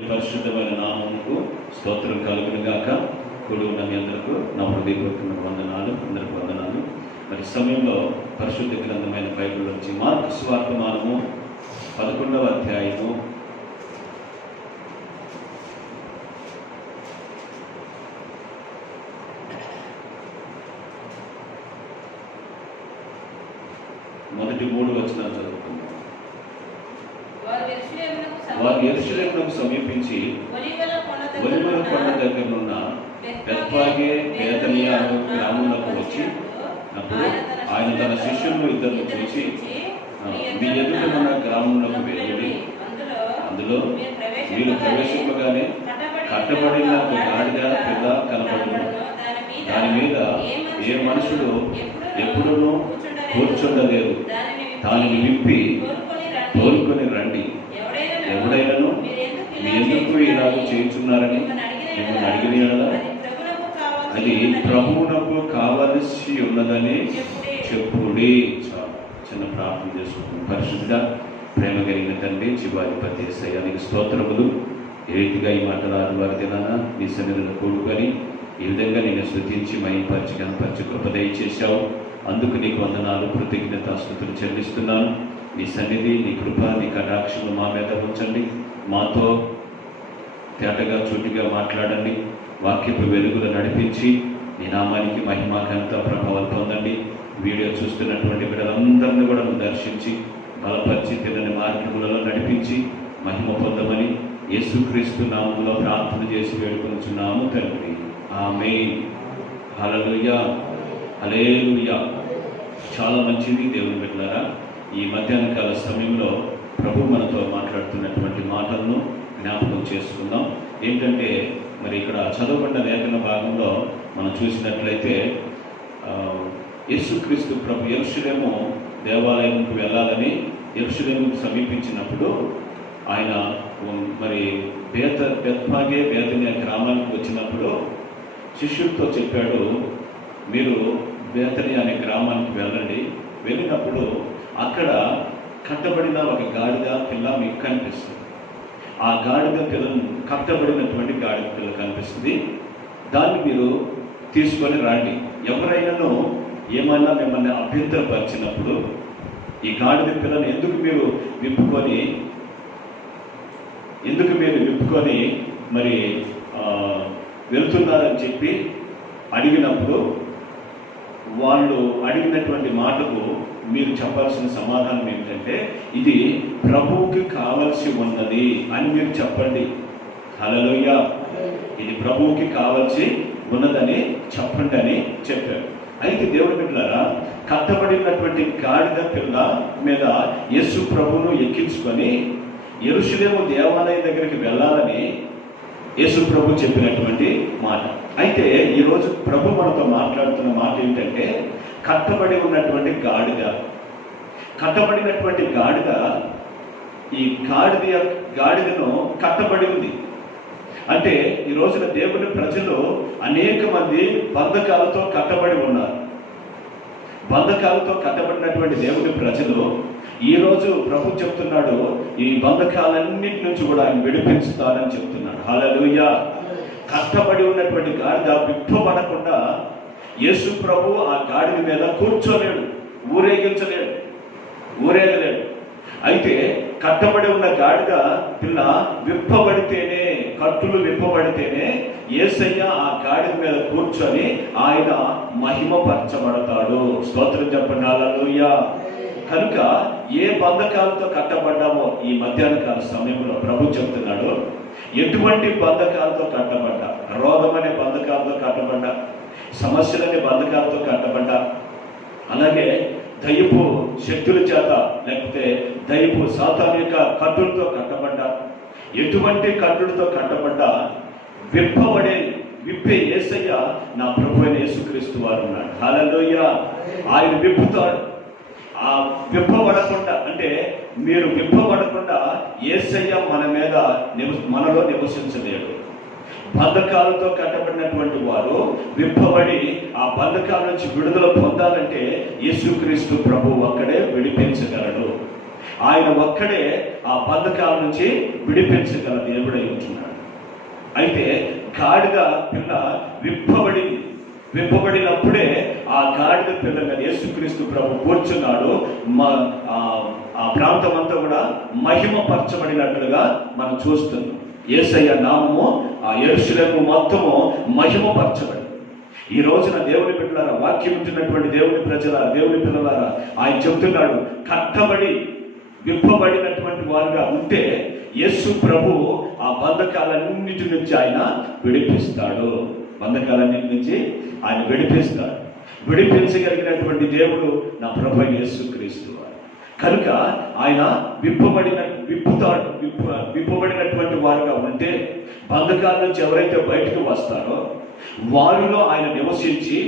పరిశుద్ధమైన నామముకు స్తోత్రం కలుగును గాక. కూడి ఉన్న మీ అందరికీ నా హృదయపూర్వక వందనాలు, అందరికి వందనాలు. మరి సమయంలో పరిశుద్ధ గ్రంథమైన బైబిల్ నుంచి మార్కు సువార్తమానము 11వ అధ్యాయము మొదటి 3 వచనాలు చదువుకుందాం. వారు యెరూషలేమునకు సమీపించి ఒలీవల కొండ దగ్గరనున్న బెత్ఫాగే బేతనియా గ్రామంలోకి వచ్చినప్పుడు ఆయన తన శిష్యులను ఇద్దరిని చూసి, మీ ఎదుట ఉన్న గ్రామంలోకి వెళ్ళి అందులో మీరు ప్రవేశింపగానే కట్టబడిన ఒక గాడిద పెద్ద కనబడును. దాని మీద ఏ మనుషుడు ఎప్పుడూ కూర్చుండలేదు. దానిని విప్పి తోలుకొని రండి. ఎవడైనాను మీ ఎందుకు ఇలాగ చేయుచున్నారని మిమ్మల్ని అడిగిన యెడల అది ప్రభువునకు కావలసి ఉన్నదని చెప్పుడి. చిన్న ప్రార్థన చేసుకుంటున్నాం. పరిశుద్ధ ప్రేమ కలిగిన తండ్రి, జీవాధిపతి యేసయ్యానికి స్తోత్రములు. ఏ రీతిగా ఈ మాటలాడు వారి దినాన నీ సన్నిధిలో కూడుకొని ఈ విధంగా నేను స్తుతించి మహిమపరిచి కనపరిచి కృప దయచేశావు. అందుకు నీకు వందనాలు, కృతజ్ఞతాస్తుతులు చెల్లిస్తున్నాను. నీ సన్నిధి, నీ కృప, నీ కటాక్షలు మా మీద ఉంచండి. మాతో తేటగా చోటుగా మాట్లాడండి. వాక్యపు వెలుగులు నడిపించి నీ నామానికి మహిమ ఘనత ప్రభావాలు పొందండి. వీడియో చూస్తున్నటువంటి బిడ్డలందరినీ కూడా దర్శించి బలపరిచి తినని మార్గములలో నడిపించి మహిమ పొందమని యేసుక్రీస్తు నామములో ప్రార్థన చేసి వేడుకొనుచున్నాము తండ్రి. ఆమేన్. హల్లెలూయా, హల్లెలూయా. చాలా మంచిది దేవుని బిడ్డలారా. ఈ మధ్యాహ్న కాల సమయంలో ప్రభు మనతో మాట్లాడుతున్నటువంటి మాటలను జ్ఞాపకం చేసుకుందాం. ఏంటంటే మరి ఇక్కడ చదవబడిన లేఖన భాగంలో మనం చూసినట్లయితే యేసుక్రీస్తు ప్రభు యెరూషలేము దేవాలయంకు వెళ్ళాలని యెరూషలేముకు సమీపించినప్పుడు ఆయన మరి బెత్ఫాగే బేతనియా గ్రామానికి వచ్చినప్పుడు శిష్యులతో చెప్పాడు, మీరు బేతనియా అనే గ్రామానికి వెళ్ళండి. వెళ్ళినప్పుడు అక్కడ కట్టబడిన ఒక గాడిద పిల్ల మీకు కనిపిస్తుంది. ఆ గాడిద పిల్లను కట్టబడినటువంటి గాడిద పిల్ల కనిపిస్తుంది. దాన్ని మీరు తీసుకొని రండి. ఎవరైనాను ఏమైనా మిమ్మల్ని అభ్యంతరపరిచినప్పుడు ఈ గాడిద పిల్లను ఎందుకు మీరు విప్పుకొని మరి వెళ్తున్నారని చెప్పి అడిగినప్పుడు వాళ్ళు అడిగినటువంటి మాటకు మీరు చెప్పాల్సిన సమాధానం ఏంటంటే, ఇది ప్రభువుకి కావలసి ఉన్నది అని మీరు చెప్పండి. హల్లెలూయా. ఇది ప్రభువుకి కావలసి ఉన్నదని చెప్పండి అని చెప్పారు. అయితే దేవుని బిడ్డలారా, కట్టబడినటువంటి గాడిద పిల్ల మీద యేసు ప్రభువును ఎక్కించుకొని యెరూషలేము దేవాలయం దగ్గరికి వెళ్ళాలని యేసు ప్రభు చెప్పినటువంటి మాట. అయితే ఈరోజు ప్రభు మనతో మాట్లాడుతున్న మాట ఏంటంటే, కట్టబడినటువంటి గాడిద ఈ గాడిదను కట్టబడి ఉంది. అంటే ఈ రోజున దేవుని ప్రజలు అనేక మంది బంధకాలతో కట్టబడి ఉన్నారు. బంధకాలతో కట్టబడినటువంటి దేవుని ప్రజలు ఈరోజు ప్రభు చెప్తున్నాడు, ఈ బంధకాలన్నిటి నుంచి కూడా ఆయన విడిపించుతానని చెప్తున్నాడు. హల్లెలూయా. కట్టబడి ఉన్నటువంటి గాడిద విప్పబడకుండా యేసు ప్రభు ఆ గాడిద మీద కూర్చోలేడు, ఊరేగలేడు. అయితే కట్టబడి ఉన్న గాడిద పిల్ల విప్పబడితేనే, కట్టులు విప్పబడితేనే యేసయ్య ఆ గాడిద మీద కూర్చొని ఆయన మహిమపరచబడతాడు. స్తోత్రం చెప్పండి. హల్లెలూయా. కనుక ఏ బంధకాలతో కట్టబడ్డామో ఈ మధ్యాహ్న కాల సమయంలో ప్రభు చెప్తున్నాడు, ఎటువంటి బంధకాలతో కట్టబడ్డా, రోగం అనే బంధకాలతో కట్టబడ్డా, సమస్యలనే బంధకాలతో కట్టబడ్డా, అలాగే దయ్యపు శక్తుల చేత లేకపోతే దయ్యపు సాతాను యొక్క కట్టులతో కట్టబడ్డా, ఎటువంటి కట్టులతో కట్టబడ్డా విప్పే యేసయ్య నా ప్రభు అయిన యేసుక్రీస్తు వారు ఉన్నాడు. హల్లెలూయా. ఆయన విప్పుతాడు. ఆ విప్పబడకుండా, అంటే మీరు విప్పబడకుండా యేసయ్య మనలో నివసించలేడు. బంధకాలతో కట్టబడినటువంటి వారు విప్పబడి ఆ బంధకాల నుంచి విడుదల పొందాలంటే యేసుక్రీస్తు ప్రభు ఒక్కడే విడిపించగలడు. ఆయన ఒక్కడే ఆ బంధకాల నుంచి విడిపించగల దేవుడై ఉంటున్నాడు. అయితే గాడిద పిల్ల విప్పబడినప్పుడే ఆ గాడిద పిల్లగా యేసుక్రీస్తు ప్రభు కూర్చున్నాడు. ఆ ప్రాంతం అంతా కూడా మహిమపరచబడినట్లుగా మనం చూస్తున్నాం. యేసయ్య నామము ఆ యెరూషలేము మొత్తము మహిమపరచబడి, ఈ రోజున దేవుని బిడ్డలారా, వాక్యం ఉంటున్నటువంటి దేవుని ప్రజలారా, దేవుని పిల్లలారా, ఆయన చెప్తున్నాడు, కట్టబడి విప్పబడినటువంటి వారుగా ఉంటే యేసు ప్రభు ఆ బంధకాలన్నిటి నుంచి ఆయన విడిపిస్తాడు. బంధకాలన్నిటి నుంచి ఆయన విడిపిస్తాడు. విడిపించగలిగినటువంటి దేవుడు నా ప్రభు యేసుక్రీస్తు. కనుక ఆయన విప్పబడినటువంటి వారుగా ఉంటే బంధకాల నుంచి ఎవరైతే బయటకు వస్తారో వారిలో ఆయన నివసించి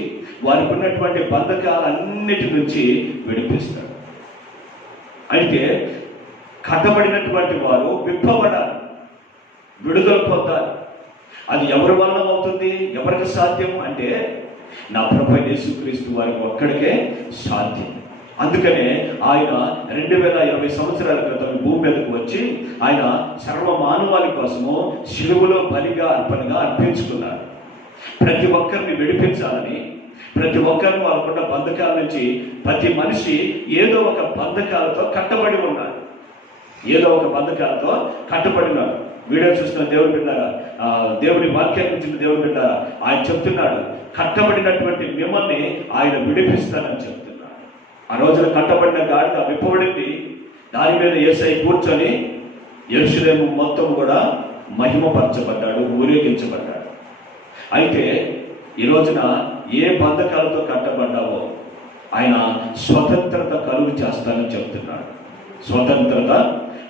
వారికి ఉన్నటువంటి బంధకాలన్నిటి నుంచి విడిపిస్తాడు. అయితే కట్టబడినటువంటి వారు విప్పబడాలి, విడుదల పొందాలి. అది ఎవరి వలన అవుతుంది? ఎవరికి సాధ్యం అంటే నా ప్రభు యేసుక్రీస్తు వారికి ఒక్కడికే సాధ్యం. అందుకనే ఆయన 2020 సంవత్సరాల క్రితం భూమి మీదకు వచ్చి ఆయన సర్వ మానవాళి కోసము శిలువలో బలిగా అర్పణగా అర్పించుకున్నారు. ప్రతి ఒక్కరిని విడిపించాలని, ప్రతి ఒక్కరిని వాళ్ళకున్న బంధకాల నుంచి ప్రతి మనిషి ఏదో ఒక బంధకాలతో కట్టబడి ఉన్నారు, ఏదో ఒక బంధకాలతో కట్టబడి ఉన్నారు. వీడియో చూస్తున్న దేవుని బిడ్డారా, దేవుని వాక్యాన్ని గురించిన దేవుని బిడ్డారా, ఆయన చెప్తున్నాడు, కట్టబడినటువంటి మిమ్మల్ని ఆయన విడిపిస్తానని చెప్తున్నాడు. ఆ రోజున కట్టబడిన గాడిద విప్పబడింది. దాని మీద యేసయ్య కూర్చొని యెరూషలేము మొత్తం కూడా మహిమపరచబడ్డాడు, ఊరేగించబడ్డాడు. అయితే ఈ రోజున ఏ బంధకాలతో కట్టబడ్డావో ఆయన స్వతంత్రత కలుగు చేస్తానని చెప్తున్నాడు. స్వతంత్రత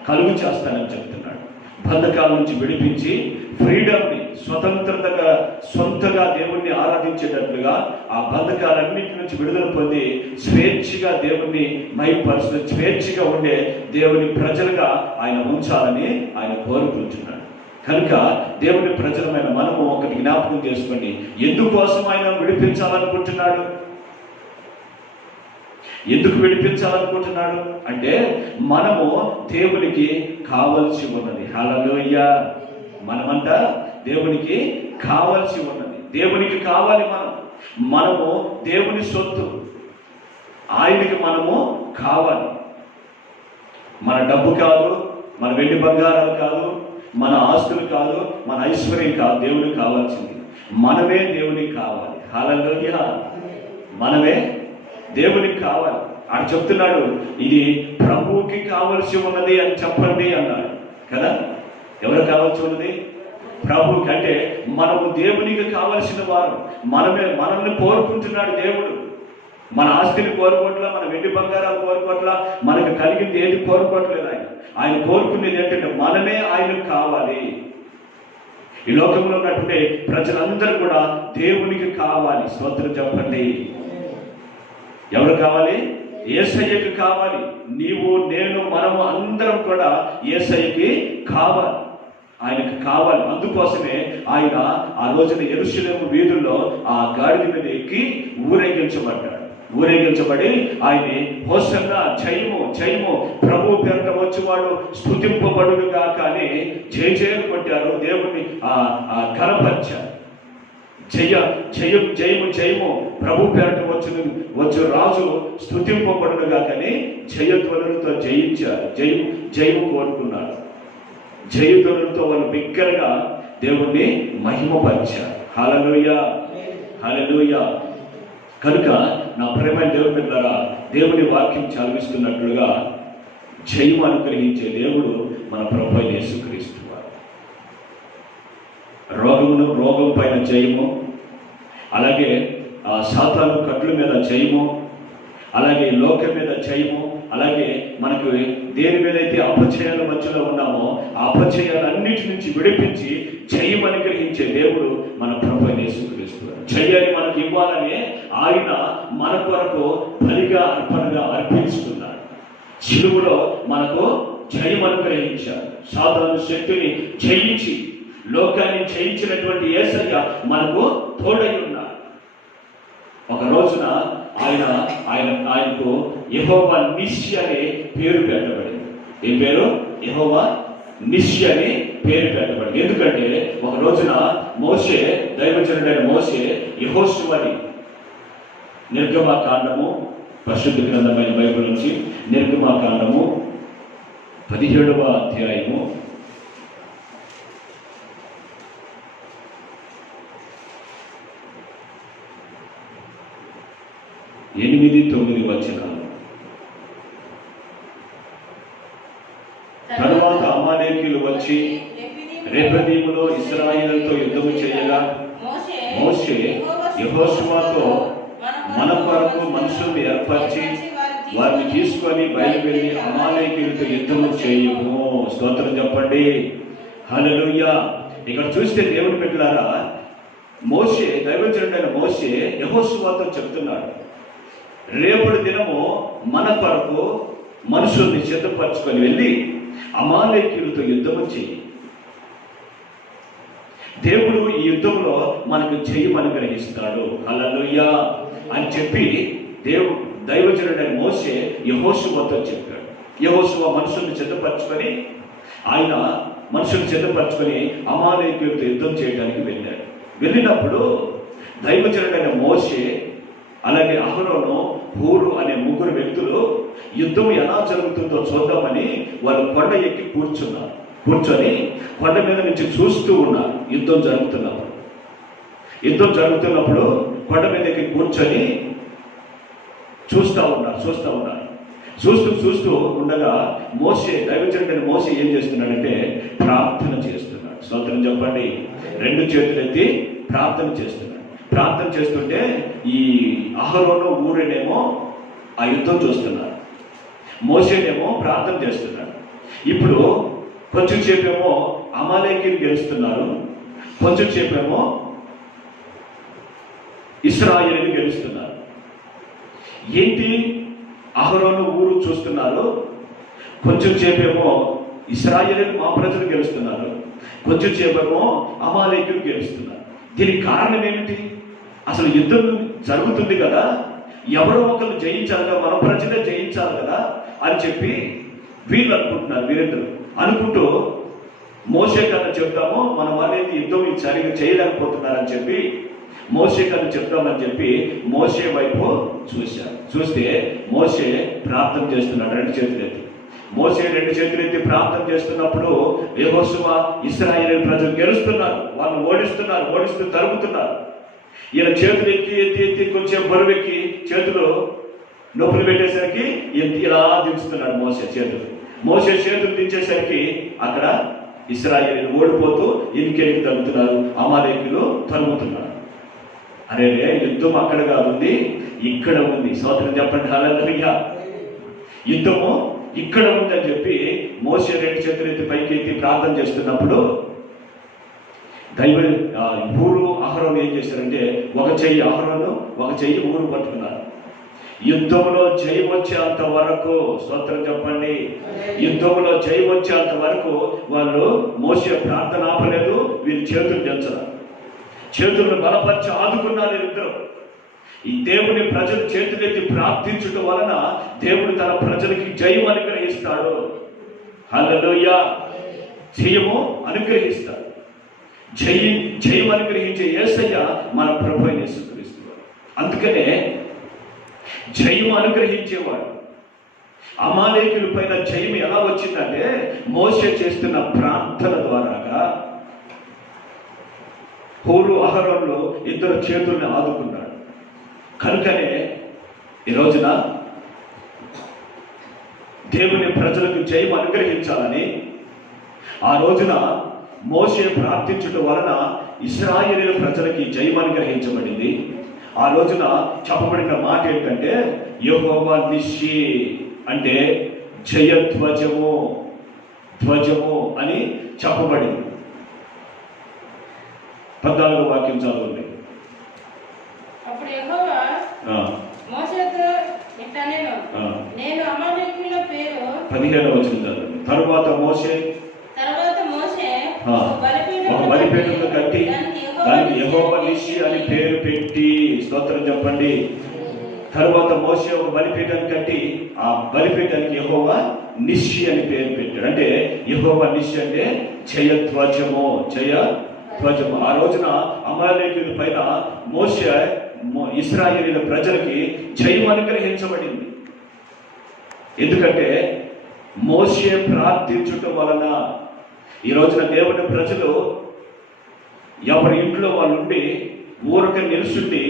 కలుగు చేస్తానని చెప్తున్నాడు. బంధకాల నుంచి విడిపించి ఫ్రీడమ్ని, స్వతంత్రతగా సొంతగా దేవుణ్ణి ఆరాధించేటట్లుగా ఆ బంధకాలన్నింటి నుంచి విడుదల పొంది స్వేచ్ఛగా దేవుణ్ణి మహిమపరుస్తూ స్వేచ్ఛగా ఉండే దేవుని ప్రజలుగా ఆయన ఉంచాలని ఆయన కోరుకుంటున్నాడు. కనుక దేవుని ప్రజలమైన మనము ఒకటి జ్ఞాపకం చేసుకోండి, ఎందుకోసం ఆయన విడిపించాలనుకుంటున్నాడు? ఎందుకు విడిపించాలనుకుంటున్నాడు అంటే మనము దేవునికి కావలసి ఉన్నది. హల్లెలూయా. మనమంతా దేవునికి కావలసి ఉన్నది. దేవునికి కావాలి. మనము దేవుని సొత్తు. ఆయనకి మనము కావాలి. మన డబ్బు కాదు, మన వెండి బంగారాలు కాదు, మన ఆస్తులు కాదు, మన ఐశ్వర్యం కాదు. దేవునికి కావాల్సింది మనమే దేవునికి కావాలి. హల్లెలూయా. మనమే దేవునికి కావాలి. ఆయన చెప్తున్నాడు, ఇది ప్రభువుకి కావలసి ఉన్నది అని చెప్పండి అన్నాడు కదా. ఎవరు కావాల్సి ఉన్నది? ప్రభువుకి. అంటే మనము దేవునికి కావలసిన వారు. మనల్ని కోరుకుంటున్నాడు దేవుడు. మన ఆస్తిని కోరుకోవట్లా, మన వెండి బంగారాలు కోరుకోవట్లా, మనకు కలిగింది ఏది కోరుకోవట్లేదు. ఆయన కోరుకునేది ఏంటంటే మనమే ఆయనకు కావాలి. ఈ లోకంలో ఉన్నటువంటి ప్రజలందరూ కూడా దేవునికి కావాలి. స్తోత్రం చెప్పండి. ఎవరు కావాలి? యేసయ్యకి కావాలి. నీవు, నేను, మనము అందరం కూడా యేసయ్యకి కావాలి. ఆయనకు కావాలి. అందుకోసమే ఆయన ఆ రోజున యెరూషలేము వీధుల్లో ఆ గాడిద మీద ఎక్కి ఊరేగించబడి ఆయన్ని హోసన్నా, జయము జయము, ప్రభు పేరుట వచ్చేవాడు స్తుతింపబడునుగా కానీ జయజయలు కొట్టారు. దేవుణ్ణి ఘనపరిచారు. జయము జయము, ప్రభు పేరట వచ్చు రాజు స్తుతింపబడునుగా కానీ జయధ్వనులతో జయించారు. జయము కోరుకున్నారు. జయధ్వనులతో వాళ్ళు బిగ్గరగా దేవుణ్ణి మహిమపరిచారు. హల్లెలూయా, హల్లెలూయా. కనుక నా ప్రేమైన దేవుని బిడ్డలారా, దేవుని వాక్యం చదివిస్తున్నట్లుగా జయము అనుగ్రహించే దేవుడు మన ప్రభువైన యేసుక్రీస్తు వారు. రోగం పైన జయము, అలాగే సాతాను కట్ల మీద జయము, అలాగే లోకం మీద జయము, అలాగే మనకు దేని మీద అయితే అపజయాల మధ్యలో ఉన్నామో ఆ అపజయాలన్నిటి నుంచి విడిపించి జయం అనుగ్రహించే దేవుడు మన ప్రభువైన యేసుక్రీస్తు. జయాన్ని మనకు ఇవ్వాలని ఆయన మన కొరకు బలిగా అర్పణగా అర్పించుకున్నాడు. శిలువలో మనకు జయం అనుగ్రహించాడు. సాతాను శక్తిని జయించి లోకాన్ని జయించినటువంటి యేసయ్య మనకు తోడై ఉన్నాడు. ఒక రోజున ఆయనకు యెహోవా నిస్సి అనే పేరు పెట్టబడింది. ఈ పేరు యెహోవా నిషి అని పేరు పెట్టబడింది. ఎందుకంటే ఒక రోజున మోషే, దైవజనుడైన మోషే యెహోషువని నిర్గమాకాండము, పరిశుద్ధ గ్రంథమైన బైబిల్ నుంచి నిర్గమాకాండము 17వ అధ్యాయము 8-9 వచనాలు. తరువాత అమాలేకీయులు వచ్చి రెఫదీములో ఇశ్రాయేలుతో యుద్ధము చేయగా మోషే యెహోషువతో మన కొరకు మనుషుల్ని ఏర్పరిచి వారిని తీసుకొని బయలువెళ్ళి అమాలేకీయులతో యుద్ధము చేయము. స్తోత్రం చెప్పండి. హల్లెలూయా. ఇక్కడ చూస్తే దేవుని బిడ్డలారా, మోషే, దైవజనుడైన మోషే యెహోషువతో చెప్తున్నాడు, రేపటి దినము మన కొరకు మనుషుల్ని సిద్ధపరచుకొని వెళ్ళి అమాలేకీయులతో యుద్ధము చేయి. దేవుడు ఈ యుద్ధంలో మనకు జయం అనుగ్రహిస్తాడు. హల్లెలూయా అని చెప్పి దైవజనుడైన మోషే యెహోషువతో చెప్పాడు. యెహోషువ మనుషుల్ని సిద్ధపరచుకొని, ఆయన మనుషుల్ని సిద్ధపరచుకొని అమాలేకీయులతో యుద్ధం చేయడానికి వెళ్ళాడు. వెళ్ళినప్పుడు దైవజనుడైన మోషే, అలాగే అహరోను, హూరు అనే 3 వ్యక్తులు యుద్ధం ఎలా జరుగుతుందో చూద్దామని వాళ్ళు కొండ ఎక్కి కూర్చొని కొండ మీద నుంచి చూస్తూ ఉన్నారు. యుద్ధం జరుగుతున్నప్పుడు కొండ మీద ఎక్కి కూర్చొని చూస్తూ ఉన్నారు. చూస్తూ ఉండగా మోషే, దైవజనుడైన మోషే ఏం చేస్తున్నాడంటే ప్రార్థన చేస్తున్నాడు. స్తోత్రం చెప్పండి. 2 చేతులు ఎత్తి ప్రార్థన చేస్తున్నాడు. ప్రార్థన చేస్తుంటే ఈ అహరోను, ఊరేనేమో ఆ యుద్ధం చూస్తున్నారు, మోషేనేమో ప్రార్థన చేస్తున్నాడు. ఇప్పుడు కొంచెం సేపేమో అమాలేకీయులు గెలుస్తున్నారు, కొంచెం సేపేమో ఇశ్రాయేలు గెలుస్తున్నారు. ఏంటి, అహరోను, ఊరు చూస్తున్నారు, కొంచెం సేపేమో ఇశ్రాయేలు మా ప్రజలు గెలుస్తున్నారు, కొంచెం సేపేమో అమాలేకీయులు గెలుస్తున్నారు. దీనికి కారణం ఏమిటి? అసలు యుద్ధం జరుగుతుంది కదా, ఎవరో ఒకరు జయించాలి కదా, మన ప్రజలే జయించాలి కదా అని చెప్పి వీళ్ళు అనుకుంటున్నారు. వీరిద్దరు అనుకుంటూ మోషే కన్నా చెప్తాము, మన వాళ్ళేది యుద్ధం సరిగా చేయలేకపోతున్నారని చెప్పి మోషే కన్నా చెప్తామని చెప్పి మోషే వైపు చూశారు. చూస్తే మోషే ప్రార్థన చేస్తున్నాడు 2 చేతులు ఎత్తి. మోషే 2 చేతులు ఎత్తి ప్రార్థన చేస్తున్నప్పుడు యెహోషువ ఇశ్రాయేలు ప్రజలు గెలుస్తున్నారు, వాళ్ళు ఓడిస్తూ తరుగుతున్నారు. ఈయన చేతులు ఎత్తి కొంచెం బరువెక్కి చేతులు నొప్పులు పెట్టేసరికి ఇలా దించుతున్నాడు మోషే చేతులు దించేసరికి అక్కడ ఇశ్రాయేలు ఓడిపోతూ ఇన్కెళ్ళి తగ్గుతున్నారు, అమాలేకీయులు తరుగుతున్నారు. అరే, యుద్ధం అక్కడ కాదు, ఇక్కడ ఉంది. స్తోత్రం చెప్పండి. హల్లెలూయా. యుద్ధము ఇక్కడ ఉందని చెప్పి మోషే 2 చేతులు ఎత్తి పైకి ఎత్తి ప్రార్థన చేస్తున్నప్పుడు ఊరు, అహరోను ఏం చేశారంటే ఒక చెయ్యి అహరోను, ఒక చెయ్యి ఊరు పట్టుకున్నారు. యుద్ధంలో జయం వచ్చేంత వరకు, స్తోత్రం చెప్పండి, యుద్ధంలో జయం వచ్చేంత వరకు వాళ్ళు మోషే ప్రార్థన ఆపలేదు. వీళ్ళు చేతులు దించరు, చేతులను బలపరిచి ఆదుకున్నారు ఇద్దరు. ఈ దేవుని ప్రజలు చేతులెత్తి ప్రార్థించడం వలన దేవుడు తన ప్రజలకి జయం అనుగ్రహిస్తాడు. హల్లెలూయా. జయము అనుగ్రహిస్తాడు. జయం అనుగ్రహించే యేసయ్య మన ప్రభు అయిన యేసుక్రీస్తు. అందుకనే జయం అనుగ్రహించేవాడు. అమాలేకీయుల పైన జయం ఎలా వచ్చిందంటే మోషే చేస్తున్న ప్రార్థన ద్వారాగా. హూరు, అహరోనులు ఇద్దరు చేతుల్ని ఆదుకున్నాడు. కనుకనే ఈ రోజున దేవుని ప్రజలకు జయం అనుగ్రహించాలని ఆ రోజున మోషే ప్రార్థించడం వలన ఇశ్రాయేలు ప్రజలకి జయం అనుగ్రహించబడింది. ఆ రోజున చెప్పబడిన మాట ఏంటంటే యెహోవా నిషి అంటే జయధ్వజము అని చెప్పబడింది. 14వ వాక్యం చదవండి. అప్పుడు యెహోవా మోషేతో ఇట్లా నేను అమాలేకీయుల పేరు 15వ వచనం చదవండి. తరువాత మోషే ఒక బలిపీఠమును కట్టి దానికి యెహోవా నిషి అని పేరు పెట్టి, స్తోత్రం చెప్పండి. తర్వాత మోషే ఒక బలిపీఠాన్ని కట్టి ఆ బలిపీఠానికి యెహోవా నిస్సి అని పేరు పెట్టాడు. అంటే యెహోవా నిస్సి అంటే జయధ్వజము, జయధ్వజము. ఆ రోజున అమాలేకీయుల పైన మోషే ఇశ్రాయేలీయుల ప్రజలకి జయం అనుగ్రహించబడింది. ఎందుకంటే మోషే ప్రార్థించటం వలన ఈ రోజున దేవుని ప్రజలు ఎవరి ఇంట్లో వాళ్ళు ఉండి ఊరక నిలుచుండి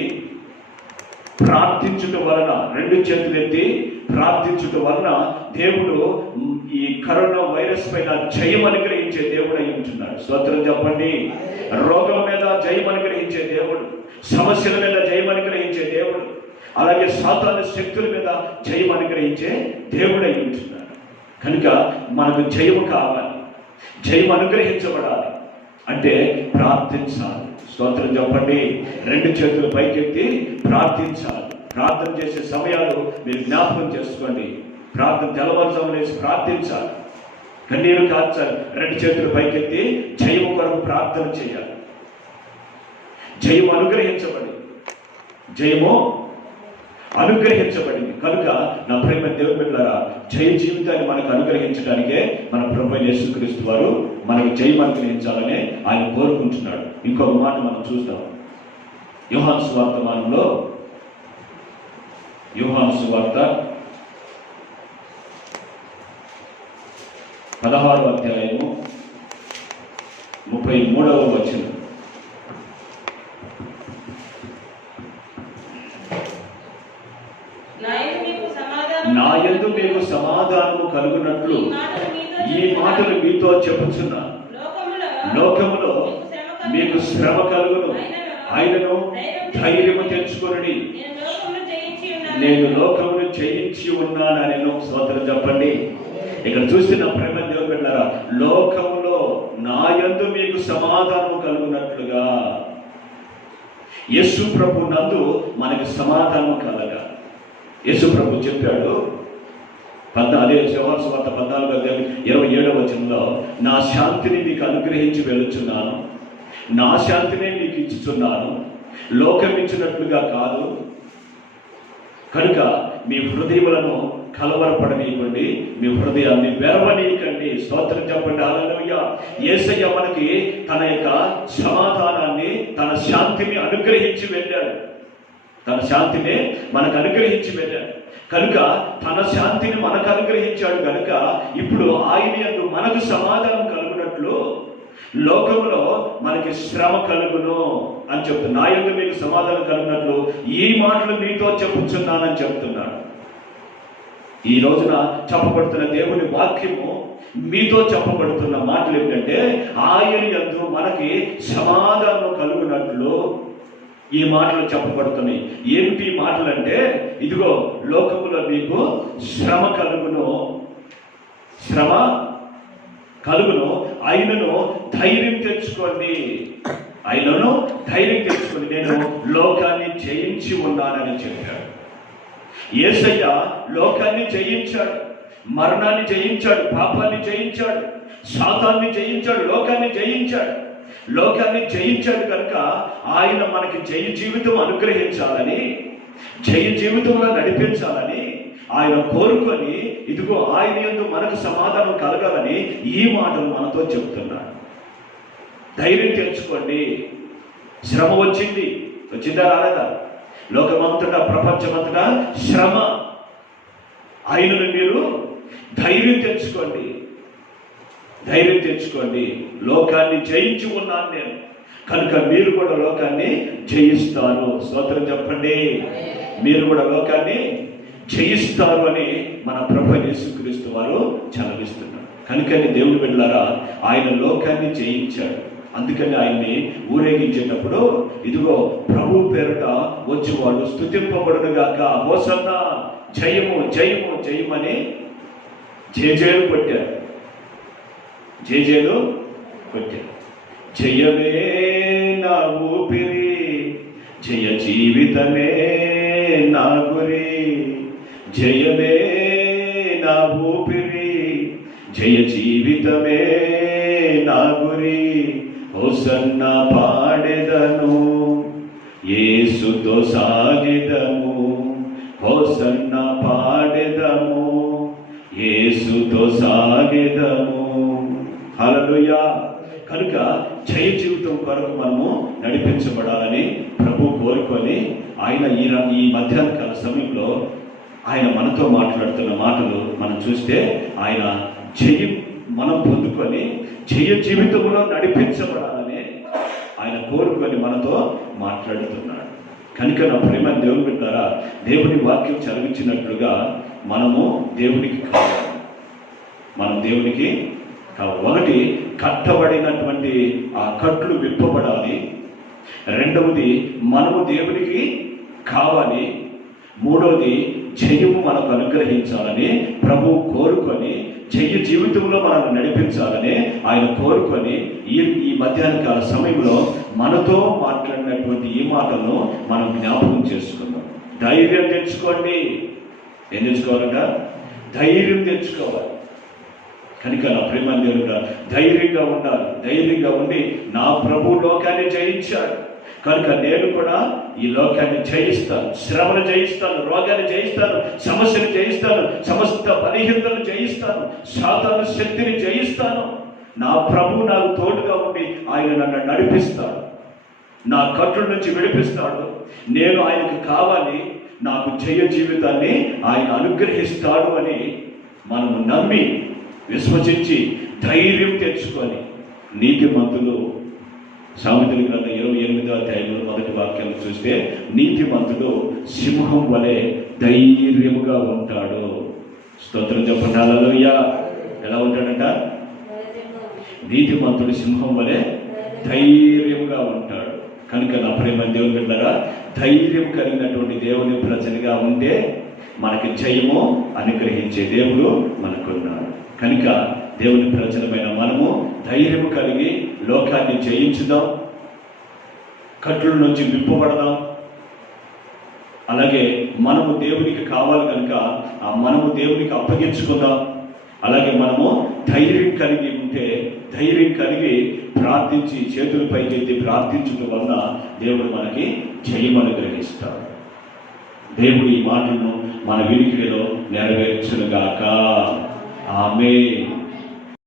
ప్రార్థించుట వలన, రెండు చేతులు ఎత్తి ప్రార్థించుట వలన దేవుడు ఈ కరోనా వైరస్ పైన జయం అనుగ్రహించే దేవుడు అయి ఉంటున్నాడు. స్తోత్రం చెప్పండి. రోగం మీద జయం అనుగ్రహించే దేవుడు, సమస్యల మీద జయం అనుగ్రహించే దేవుడు, అలాగే సాతాను శక్తుల మీద జయం అనుగ్రహించే దేవుడు అయి ఉంటున్నాడు. కనుక మనకు జయం కావాలి, జయం అనుగ్రహించబడాలి అంటే ప్రార్థించాలి. స్తోత్రం చెప్పండి. రెండు చేతులు పైకెత్తి ప్రార్థించాలి. ప్రార్థన చేసే సమయాలు మీరు జ్ఞాపకం చేసుకోండి. ప్రార్థన తెల్లవారుజామున వేసి ప్రార్థించాలి, కన్నీరు కార్చాలి, రెండు చేతులు పైకెత్తి జయము కొరకు ప్రార్థన చేయాలి. జయము అనుగ్రహించబడింది, జయము అనుగ్రహించబడింది. కనుక నా ప్రేమ దేవుని బిడ్డలారా, జయ జీవితాన్ని మనకు అనుగ్రహించడానికే మన ప్రభువైన యేసుక్రీస్తు వారు మనకు జయం అనుగ్రహించాలని ఆయన కోరుకుంటున్నాడు. ఇంకొక మాట మనం చూస్తాం. యోహాను సువార్తమానంలో, యోహాను సువార్త 16వ అధ్యాయము 33వ వచనం. నా యందు మీకు సమాధానము కలుగునట్లు ఈ మాటలు మీతో చెప్పుచున్నాను. లోకములో మీకు శ్రమ కలుగును, ఆయనను ధైర్యము తెచ్చుకొనుడి, నేను లోకమును జయించి ఉన్నానని. స్తోత్రం చెప్పండి. ఇక్కడ చూస్తున్న ప్రేమ దేవుని బిడ్డలారా, లోకములో నా యందు మీకు సమాధానము కలుగునట్లుగా యేసు ప్రభు నందు మనకి సమాధానం కలగా యేసు ప్రభు చెప్పాడు. అదే యోహాను సువార్త 14వ అధ్యాయం 27వ వచనంలో, నా శాంతిని మీకు అనుగ్రహించి వెళుచున్నాను, నా శాంతిని మీకు ఇచ్చుచున్నాను, లోకం ఇచ్చినట్లుగా కాదు. కనుక మీ హృదయములను కలవరపడనీయకండి, మీ హృదయాన్ని వెరవనీయకండి. స్తోత్రం చెప్పండి. హల్లెలూయా. యేసయ్య మనకి తన యొక్క సమాధానాన్ని, తన శాంతిని అనుగ్రహించి వెళ్ళాడు. తన శాంతిని మనకు అనుగ్రహించి వెళ్ళాడు. కనుక తన శాంతిని మనకు అనుగ్రహించాడు. కనుక ఇప్పుడు ఆయన యందు మనకు సమాధానం కలుగునట్లు లోకంలో మనకి శ్రమ కలుగును అని చెప్తున్నాడు. నా యందు మీకు సమాధానం కలుగునట్లు ఈ మాటలు మీతో చెప్పుచున్నానని చెప్తున్నాడు. ఈ రోజున చెప్పబడుతున్న దేవుని వాక్యము మీతో చెప్పబడుతున్న మాటలు ఏంటంటే, ఆయన యందు మనకి సమాధానం కలుగునట్లు ఈ మాటలు చెప్పబడుతున్నాయి. ఏమిటి మాటలు అంటే, ఇదిగో లోకములో మీకు శ్రమ కలుగును, శ్రమ కలుగును, ఆయనను ధైర్యం తెచ్చుకోండి, ఆయనను ధైర్యం తెచ్చుకోండి, నేను లోకాన్ని జయించి ఉన్నానని చెప్పాడు. యేసయ్య లోకాన్ని జయించాడు, మరణాన్ని జయించాడు, పాపాన్ని జయించాడు, సాతాన్ని జయించాడు, లోకాన్ని జయించాడు. లోకాన్ని జయించాడు కనుక ఆయన మనకి జయ జీవితం అనుగ్రహించాలని, జయ జీవితంలో నడిపించాలని ఆయన కోరుకొని, ఇదిగో ఆయన యందు మనకు సమాధానం కలగాలని ఈ మాటలు మనతో చెప్తున్నాడు. ధైర్యం తెచ్చుకోండి. శ్రమ వచ్చిందా రాలేదా? లోకమంతటా, ప్రపంచమంతటా శ్రమ. ఆయనను మీరు ధైర్యం తెచ్చుకోండి, ధైర్యం తెచ్చుకోండి. లోకాన్ని జయించి ఉన్నాను నేను, కనుక మీరు కూడా లోకాన్ని జయిస్తారు. స్తోత్రం చెప్పండి. మీరు కూడా లోకాన్ని జయిస్తారు అని మన ప్రభువైన యేసుక్రీస్తు వారు చలవిస్తున్నారు. కనుకని దేవుని బిడ్డలారా, ఆయన లోకాన్ని జయించాడు. అందుకని ఆయన్ని ఊరేగించేటప్పుడు, ఇదిగో ప్రభు పేరుట వచ్చేవాడు స్తుతింపబడును గాక, హోసన్నా, జయము జయము జయమని జయజయలు కొట్టారు, జయజయలు కొట్టారు. జయమే నా ఊపిరి, జయ జీవితమే నా గురి, జయమే నా ఊపిరి, జయ జీవితమే నా గురి, హోసన్నా పాడెదను, యేసుతో సాగెదము, కొనసాగేదము. హల్లెలూయా. కనుక జయ జీవితం కొరకు మనము నడిపించబడాలని ప్రభు కోరుకొని ఆయన ఈ మధ్యాహ్న కాల సమయంలో ఆయన మనతో మాట్లాడుతున్న మాటలు మనం చూస్తే ఆయన జయం మనం పొందుకొని జయ జీవితంలో నడిపించబడాలని ఆయన కోరుకొని మనతో మాట్లాడుతున్నాడు. కనుక నా ప్రేమ దేవుని బిడ్డలారా, దేవుని వాక్యం చదివించినట్లుగా మనము దేవునికి కావాలి. మనం దేవునికి కావాలి. ఒకటి, కట్టబడినటువంటి ఆ కట్లు విప్పబడాలి. రెండవది, మనము దేవునికి కావాలి. మూడవది, జయము మనకు అనుగ్రహించాలని ప్రభు కోరుకొని జయ జీవితంలో మనల్ని నడిపించాలని ఆయన కోరుకొని ఈ మధ్యాహ్న కాల సమయంలో మనతో మాట్లాడినటువంటి ఈ మాటలను మనం జ్ఞాపకం చేసుకుందాం. ధైర్యం తెచ్చుకోండి. ఏం తెచ్చుకోవాలంట? ధైర్యం తెచ్చుకోవాలి. కనుక నా ప్రేమ దేవుడా, ధైర్యంగా ఉండాలి. ధైర్యంగా ఉండి నా ప్రభు లోకాన్ని జయించాడు కనుక నేను కూడా ఈ లోకాన్ని జయిస్తాను, శ్రమను జయిస్తాను, రోగాన్ని జయిస్తాను, సమస్యను జయిస్తాను, సమస్త బలహీనతను జయిస్తాను, సాతాను శక్తిని జయిస్తాను. నా ప్రభు నాకు తోడుగా ఉండి ఆయన నన్ను నడిపిస్తాడు, నా కట్టుల నుంచి విడిపిస్తాడు. నేను ఆయనకు కావాలి, నాకు జయ జీవితాన్ని ఆయన అనుగ్రహిస్తాడు అని మనము నమ్మి విశ్వసించి ధైర్యం తెచ్చుకొని నీతిమంతులు, సామెతల గ్రంథం 28వ అధ్యాయంలో మొదటి వాక్యాన్ని చూస్తే నీతిమంతుడు సింహం వలె ధైర్యముగా ఉంటాడు. స్తోత్రం చెప్పండి. హల్లెలూయా. ఎలా ఉంటాడంట? నీతిమంతుడు సింహం వలె ధైర్యముగా ఉంటాడు. కనుక నా ప్రేమ దేవుని బిడ్డలారా, ధైర్యం కలిగినటువంటి దేవుని ప్రజలుగా ఉంటే మనకి జయము అనుగ్రహించే దేవుడు మనకున్నాడు. కనుక దేవుని ప్రజలమైన మనము ధైర్యము కలిగి లోకాన్ని జయించుదాం, కట్ల నుంచి విప్పబడదాం. అలాగే మనము దేవునికి కావాలి కనుక మనము దేవునికి అప్పగించుకుందాం. అలాగే మనము ధైర్యం కలిగి ఉంటే, ధైర్యం కలిగి ప్రార్థించి చేతుల పైకి ఎత్తి ప్రార్థించడం వలన దేవుడు మనకి జయం అనుగ్రహిస్తాడు. దేవుడు ఈ మాటలను మన వినికిడిలో నెరవేర్చునుగాక. ఆమేన్.